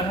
10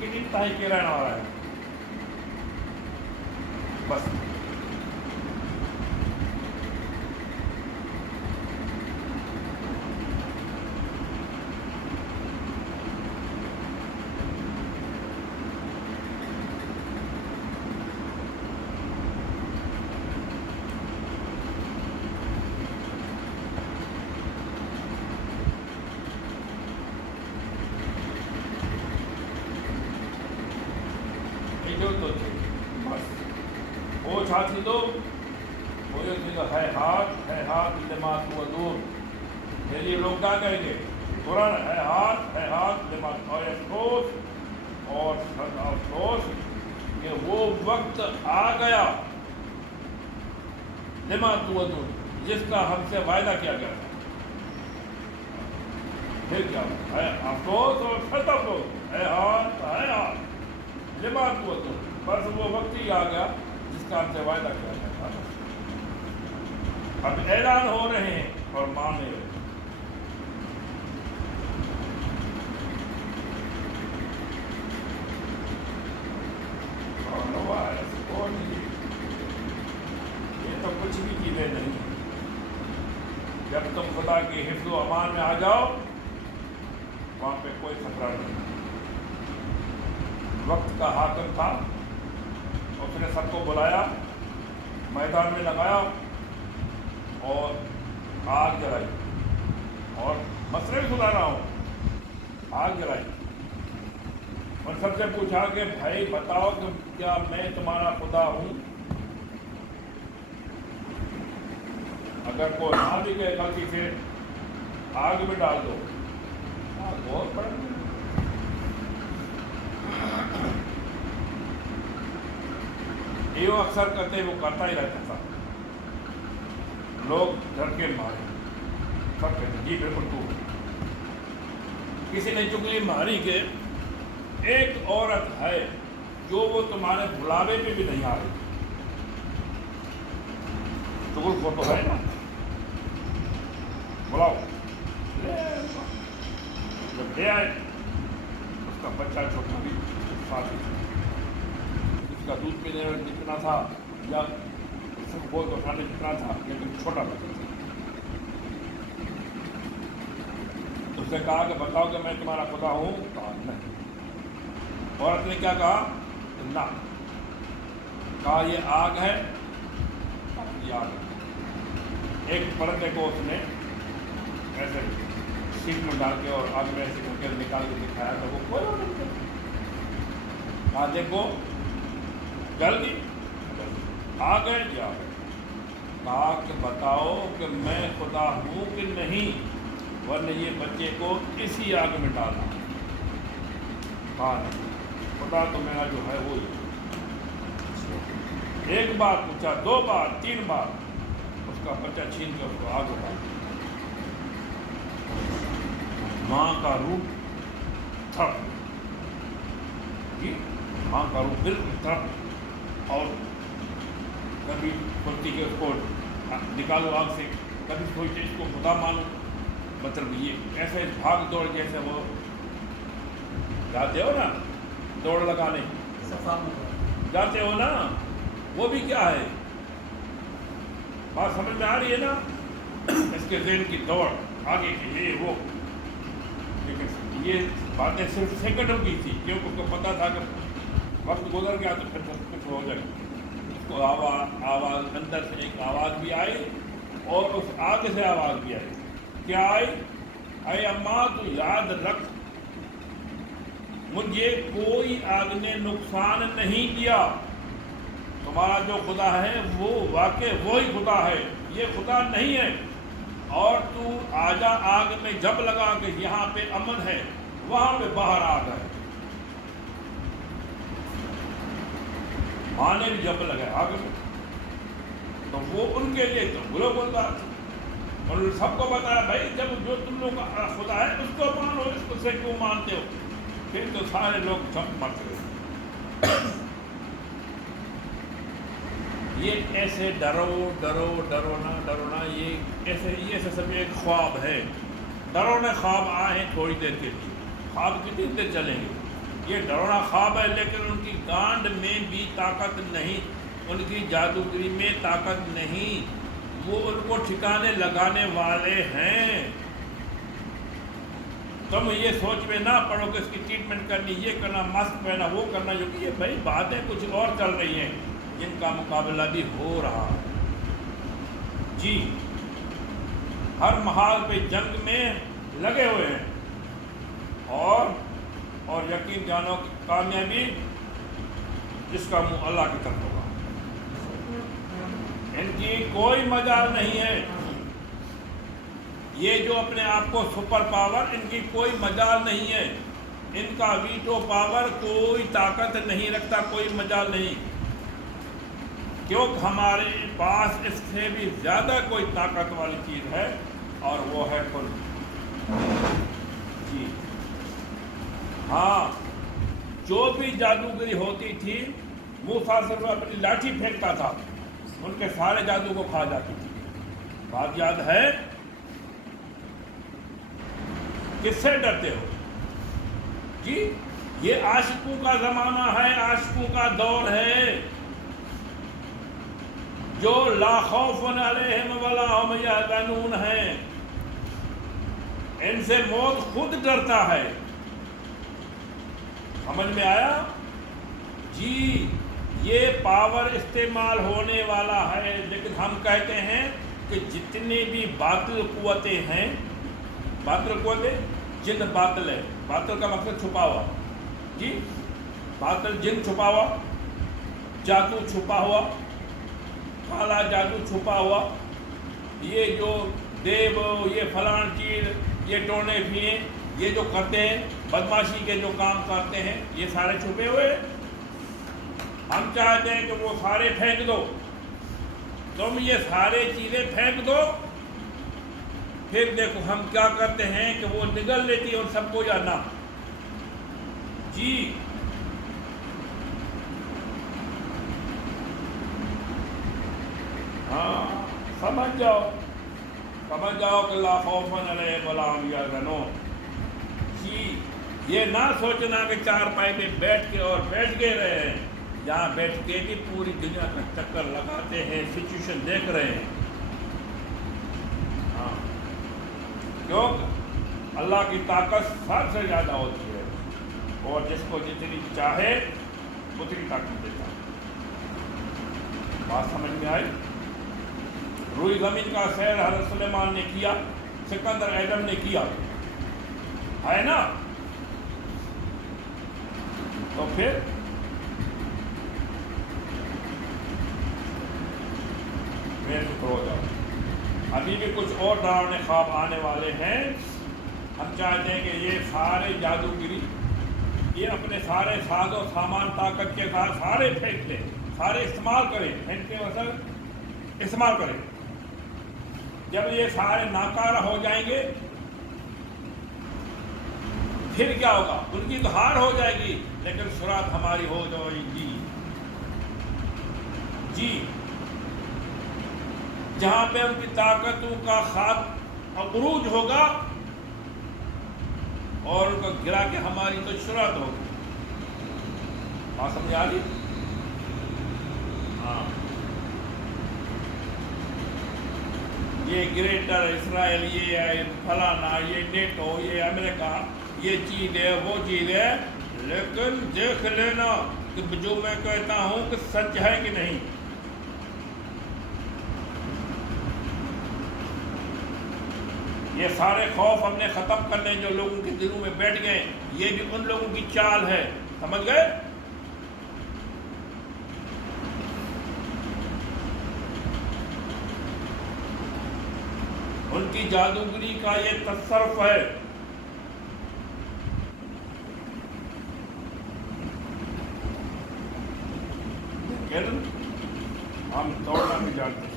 چکنی تاہی کے رہنا والا ہے بس. وہ چھاتی دو وہ یہ تھی ہے ہاتھ دماغ کو دور یہ لوگ کیا کہیں گے قرآن ہے ہاتھ دماغ اور افسوس کہ وہ وقت آ گیا دماغ کو دور جس کا ہم سے وعدہ کیا گیا پھر کیا ہے افسوس اور سخت افسوس ہے ہاتھ دماغ کو دور بس وہ وقت ہی آ گیا جس کا ہم سے وعدہ کیا گیا تھا. اب اعلان ہو رہے ہیں اور مان نہیں رہے. یہ تو کچھ بھی چیزیں نہیں. جب تم خدا کی حفظ و امان میں آ جاؤ وہاں پہ کوئی خطرہ نہیں. وقت کا حاکم تھا اس نے سب کو بلایا میدان میں لگایا اور آگ جلائی اور مسئلے بھی سنا رہا ہوں آگ جلائی اور سب سے پوچھا کہ بھائی بتاؤ کہ کیا میں تمہارا خدا ہوں. اگر کوئی نہ بھی کہے غلطی سے آگ میں ڈال دو بہت بڑا. یہ وہ اکثر کرتے وہ کرتا ہی رہتا تھا. لوگ ڈر کے مارے سب کہتے جی بالکل تو. کسی نے چگلی ماری کہ ایک عورت ہے جو وہ تمہارے بلاوے پہ بھی نہیں آ رہی. چگل کو تو ہے نا بلاؤ. جب لے آئے اس کا بچہ چھوٹا بھی ساتھ اس کا دودھ پینے میں جتنا تھا یا اس کو بہت اٹھانے جتنا تھا لیکن چھوٹا بچہ تھا. اس نے کہا کہ بتاؤ کہ میں تمہارا خدا ہوں. کہا نہیں. عورت نے کیا کہا نہ. کہا یہ آگ ہے. یہ آگ ہے. ایک پردے کو اس نے ایسے سیٹ میں ڈال کے اور آگ میں ایسے کر کے نکال کے دکھایا تو وہ کوئی نہیں کرتا. کہا دیکھو جلدی آ گئے جا گئے. کہا کہ بتاؤ کہ میں خدا ہوں کہ نہیں ورنہ یہ بچے کو اسی آگ میں ڈالا. کہا نہیں خدا تو میرا جو ہے وہی. ایک بار پوچھا 2 بار 3 بار اس کا بچہ چھین کے اس کو آگ ڈالا. ماں کا روح تھرپ جی ماں کا روح بالکل تھرپ. اور کبھی سوچتی کہ اس کو نکالو آگ سے کبھی سوچتے اس کو خدا مانو. مطلب یہ ایسے بھاگ دوڑ جیسے وہ جاتے ہو نا دوڑ لگانے جاتے ہو نا وہ بھی کیا ہے بات سمجھ میں آ رہی ہے نا. اس کے ذہن کی دوڑ آگے کے لیے وہ. لیکن یہ باتیں صرف سیکنڈوں کی تھی کیونکہ اس کو پتا تھا کہ وقت گزر گیا تو پھر کچھ ہو جائے. اس کو آواز اندر سے ایک آواز بھی آئی اور اس آگ سے آواز بھی آئی. کیا آئی؟ اے اماں تو یاد رکھ مجھے کوئی آگ نے نقصان نہیں کیا. تمہارا جو خدا ہے وہ واقع وہی خدا ہے یہ خدا نہیں ہے. اور تو آجا آگ میں جب لگا کہ یہاں پہ امن ہے وہاں پہ باہر آگ ہے. ماں نے بھی جب لگا آگ میں تو وہ ان کے لیے تو برا بولتا اور سب کو بتایا بھائی جب جو تم لوگ کا خدا ہے اس کو مانو اس کو سے کیوں مانتے ہو. پھر تو سارے لوگ جھپ مرتے ہوئے. یہ ایسے ڈرونا یہ ایسے سب ایک خواب ہے. ڈرونے خواب آئے ہیں تھوڑی دیر کے لیے. خواب کتنی دیر چلیں گے یہ ڈراؤنا خواب ہے، لیکن ان کی گانڈ میں بھی طاقت نہیں، ان کی جادوگری میں طاقت نہیں، وہ ان کو ٹھکانے لگانے والے ہیں۔ تم یہ سوچ میں نہ پڑو کہ اس کی ٹریٹمنٹ کرنی، یہ کرنا، ماسک پہنا، وہ کرنا، جو کہ یہ بھائی باتیں کچھ اور چل رہی ہیں جن کا مقابلہ بھی ہو رہا ہے۔ جی ہر محال پہ جنگ میں لگے ہوئے ہیں، اور یقین جانو کہ کامیابی جس کا منہ اللہ کی طرف ہوگا، ان کی کوئی مجال نہیں ہے۔ یہ جو اپنے آپ کو سپر پاور، ان کی کوئی مجال نہیں ہے، ان کا ویٹو پاور کوئی طاقت نہیں رکھتا، کوئی مجال نہیں، کیونکہ ہمارے پاس اس سے بھی زیادہ کوئی طاقت والی چیز ہے، اور وہ ہے کل۔ جی ہاں، جو بھی جادوگری ہوتی تھی، موسیٰ صرف اپنی لاٹھی پھینکتا تھا، ان کے سارے جادو کو کھا جاتی تھی۔ بات یاد ہے؟ کس سے ڈرتے ہو؟ جی یہ عاشقوں کا زمانہ ہے، عاشقوں کا دور ہے، جو لا خوف علیہم ولا هم یحزنون ہیں، ان سے موت خود ڈرتا ہے۔ سمجھ میں آیا؟ جی یہ پاور استعمال ہونے والا ہے، لیکن ہم کہتے ہیں کہ جتنے بھی باطل قوتیں ہیں، باطل قوتیں، جن باطل ہے، باطل کا مقصد چھپا ہوا، جی باطل جن چھپا ہوا، جادو چھپا ہوا، کالا جادو چھپا ہوا، یہ جو دیو، یہ فلان چیز، یہ ٹونے پھیے، یہ جو کرتے ہیں، بدماشی کے جو کام کرتے ہیں، یہ سارے چھپے ہوئے۔ ہم چاہتے ہیں کہ وہ سارے پھینک دو، تم یہ سارے چیزیں پھینک دو، پھر دیکھو ہم کیا کرتے ہیں کہ وہ نگل لیتی ہے ان سب کو یا نہ۔ جی ہاں سمجھ جاؤ کہ لا خوف علیہم ولا هم یحزنون۔ جی یہ نہ سوچنا کہ چار پائی پہ بیٹھ کے رہے ہیں، جہاں بیٹھ کے بھی پوری دنیا کا چکر لگاتے ہیں، سچویشن دیکھ رہے ہیں۔ ہاں کیونکہ اللہ کی طاقت سب سے زیادہ ہوتی ہے، اور جس کو جتنی چاہے اتنی طاقت دیتا ہے۔ بات سمجھ میں آئی؟ روئی زمین کا سیر حضرت سلیمان نے کیا، سکندر اعظم نے کیا ہے نا، تو پھر میں شکر ہو جاؤ۔ ابھی بھی کچھ اور ڈراؤنے خواب آنے والے ہیں۔ ہم چاہتے ہیں کہ یہ سارے جادوگری، یہ اپنے سارے ساز و سامان طاقت کے ساتھ سارے پھینک لیں، سارے استعمال کریں، پھینک کے مطلب استعمال کریں۔ جب یہ سارے ناکارہ ہو جائیں گے پھر کیا ہوگا؟ ان کی تو ہار ہو جائے گی، لیکن سرات ہماری ہو جائے گی۔ جی جہاں پہ ان کی طاقتوں کا خاک عروج ہوگا اور ان کو گرا کے ہماری تو شرات ہوگی۔ بات سمجھ آ رہی؟ ہاں یہ گریٹر اسرائیل، یہ فلانا، یہ نیٹو، یہ امریکہ، یہ چیز ہے، وہ چیز ہے، لیکن دیکھ لینا کہ جو میں کہتا ہوں کہ سچ ہے کہ نہیں۔ یہ سارے خوف ہم نے ختم کرنے جو لوگوں کے دلوں میں بیٹھ گئے، یہ بھی ان لوگوں کی چال ہے، سمجھ گئے؟ ان کی جادوگری کا یہ تصرف ہے۔ لیکن ہم توڑنا بھی جانتے ہیں۔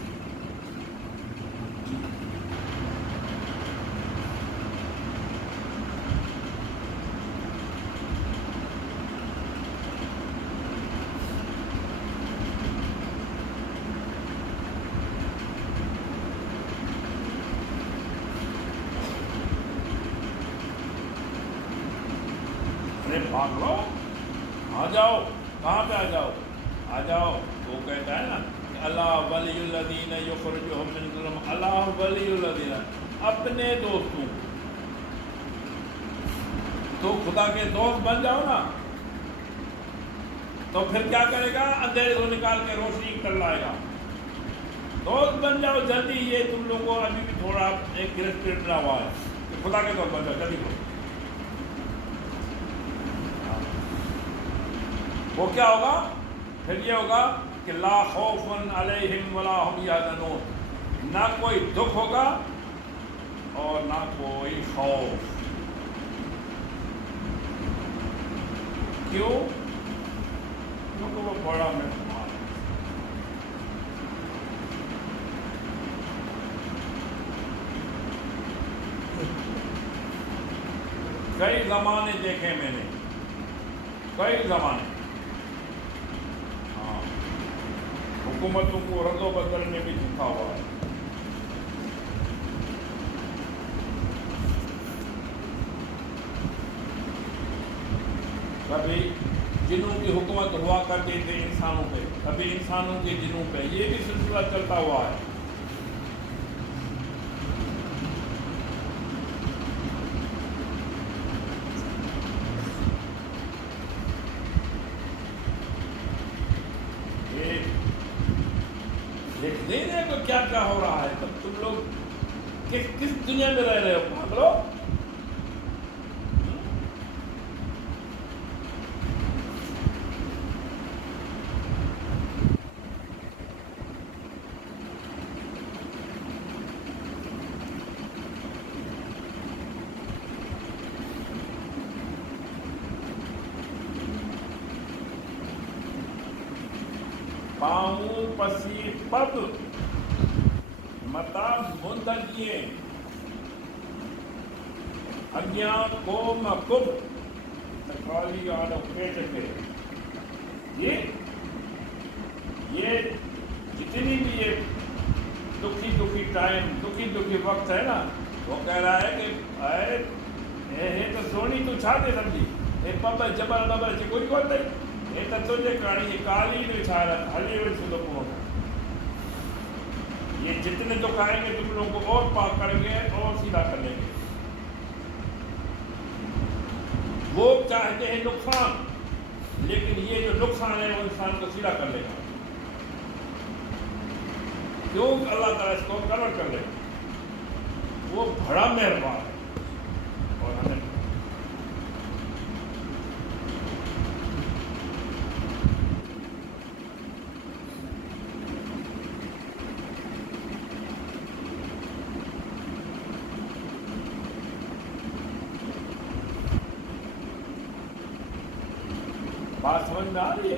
مانگ لو، آ جاؤ. کہاں پہ آ جاؤ. تو وہ کہتا ہے نا اللہ ولی الذین یخرجہم من الظلمات، اللہ ولی الذین، اپنے دوستوں. تو خدا کے دوست بن جاؤ نا، تو پھر کیا کرے گا؟ اندھیرے کو نکال کے روشنی کی طرف لائے گا. دوست بن جاؤ جلدی. یہ تم لوگوں کو ابھی بھی تھوڑا ایک گرفت ملا ہوا ہے کہ خدا کے دوست بن جاؤ جلدی کرو. وہ کیا ہوگا؟ پھر یہ ہوگا کہ لا خوف علیہم ولا هم یحزنون، نہ کوئی دکھ ہوگا اور نہ کوئی خوف. کیوں؟ کیونکہ وہ بڑا مہمان ہے. کئی زمانے دیکھے میں نے، کئی زمانے. ہاں، حکومتوں کو رد و بدل میں بھی دکھا ہوا ہے. کبھی جنوں کی حکومت ہوا کرتی تھی انسانوں پہ، کبھی انسانوں کے جنوں پہ. یہ بھی سلسلہ چلتا ہوا ہے. دیکھ رہے کو کیا کیا ہو رہا ہے. تب تم لوگ کس دنیا میں رہ رہے ہو پاگلو؟ پاؤں پسی پد متا مندگیے اگیان کو مکب تکالی آنو پیٹ کے. یہ جتنی بھی یہ دکھی ٹائم، دکھی وقت ہے نا، وہ کہہ رہا ہے کہ اے تو سونی تو چھاتے سمجھی اے پپا جبل ببل چی کوئی کوئی نہیں. یہ تو تجھے کہانی یہ کالی نہیں چھا رہا تھا حلی ویل سے دکھوں. یہ جتنے دکھ آئیں گے تم لوگوں کو اور پاک کریں گے اور سیدھا کر لیں گے. وہ چاہتے ہیں نقصان، لیکن یہ جو نقصان ہے وہ انسان کو سیدھا کر لے گا. کیوں؟ اللہ تعالیٰ اس کو کنورٹ کر لے گا. وہ بڑا مہربان ہے. اور ہمیں بات سمجھ میں آ رہی ہے؟